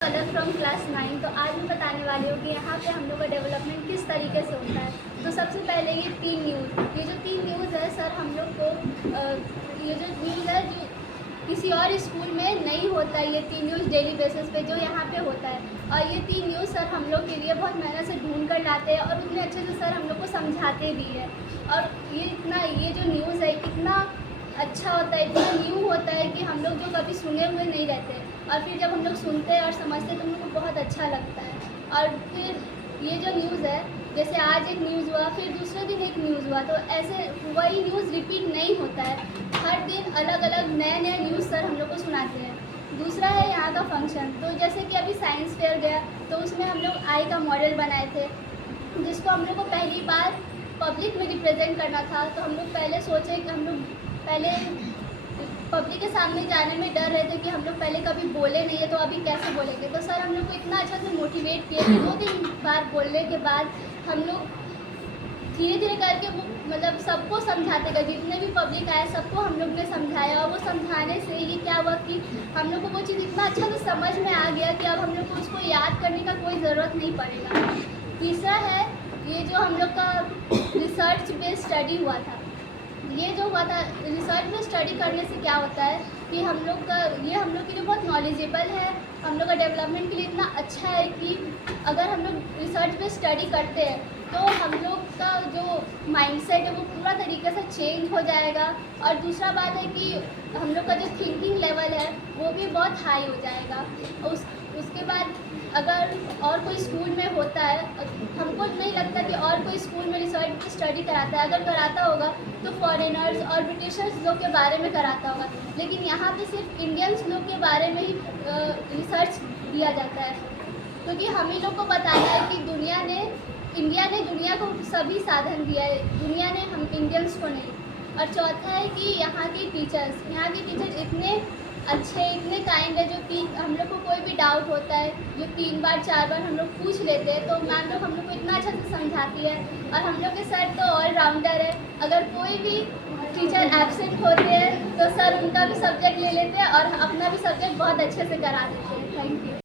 अलग from class 9। तो आज मैं बताने वाली हूँ कि यहाँ पे हम लोग का डेवलपमेंट किस तरीके से होता है। तो सबसे पहले ये 3 न्यूज़, ये जो 3 न्यूज़ है सर हम लोग को ये जो न्यूज़ है जो किसी और स्कूल में नहीं होता है, ये 3 न्यूज़ डेली बेसिस पे जो यहाँ पे होता है। और ये 3 न्यूज़ सर हम लोग के लिए बहुत मेहनत से ढूंढ कर लाते हैं और उतने अच्छे से सर हम लोग को समझाते भी है। और ये जो न्यूज़ है इतना अच्छा होता है, इतना न्यू होता है कि हम लोग जो कभी सुने हुए नहीं रहते, और फिर जब हम लोग सुनते हैं और समझते हैं तो हम लोग को बहुत अच्छा लगता है। और फिर ये जो न्यूज़ है, जैसे आज एक न्यूज़ हुआ, फिर दूसरे दिन एक न्यूज़ हुआ, तो ऐसे वही न्यूज़ रिपीट नहीं होता है। हर दिन अलग अलग नए नए न्यूज़ सर हम लोग को सुनाते हैं। दूसरा है यहाँ का फंक्शन। तो जैसे कि अभी साइंस फेयर गया तो उसमें हम लोग आई का मॉडल बनाए थे, जिसको हम लोग को पहली बार पब्लिक में रिप्रेजेंट करना था। तो हम लोग पहले सोचे कि हम लोग पहले पब्लिक के सामने जाने में डर रहे थे कि हम लोग पहले कभी बोले नहीं है तो अभी कैसे बोलेंगे। तो सर हम लोग को इतना अच्छा से मोटिवेट किया कि 2-3 बार बोलने के बाद हम लोग धीरे धीरे करके वो मतलब सबको समझाते गए, जितने भी पब्लिक आए सबको हम लोग ने समझाया। और वो समझाने से ये क्या हुआ कि हम लोग को वो चीज़ इतना अच्छा से समझ में आ गया कि अब हम लोग को उसको याद करने का कोई ज़रूरत नहीं पड़ेगा। तीसरा है ये जो हम लोग का रिसर्च बेस्ड स्टडी हुआ था। ये जो हुआ था रिसर्च में स्टडी करने से क्या होता है कि हम लोग के लिए बहुत नॉलेजेबल है, हम लोग का डेवलपमेंट के लिए इतना अच्छा है कि अगर हम लोग रिसर्च में स्टडी करते हैं तो हम लोग का जो माइंडसेट है वो पूरा तरीके से चेंज हो जाएगा। और दूसरा बात है कि हम लोग का जो थिंकिंग लेवल है वो भी बहुत हाई हो जाएगा। उसके बाद अगर और कोई स्कूल में होता है, हमको नहीं लगता कि और कोई स्कूल में रिसर्च स्टडी कराता है। अगर कराता होगा तो फॉरेनर्स और ब्रिटिशर्स लोग के बारे में कराता होगा, लेकिन यहाँ पे सिर्फ इंडियंस लोग के बारे में ही रिसर्च दिया जाता है, क्योंकि हम ही लोग को बताना है कि इंडिया ने दुनिया को सभी साधन दिया है, दुनिया ने हम इंडियंस को नहीं। और चौथा है कि यहाँ के टीचर्स इतने अच्छे, इतने काइंड है, जो कि हम लोग को कोई भी डाउट होता है जो 3 बार 4 बार हम लोग पूछ लेते हैं तो मैम लोग हम लोग को इतना अच्छा से समझाती है। और हम लोग के सर तो ऑलराउंडर है, अगर कोई भी टीचर एब्सेंट होते हैं तो सर उनका भी सब्जेक्ट ले लेते हैं और अपना भी सब्जेक्ट बहुत अच्छे से करा देते हैं। Thank you.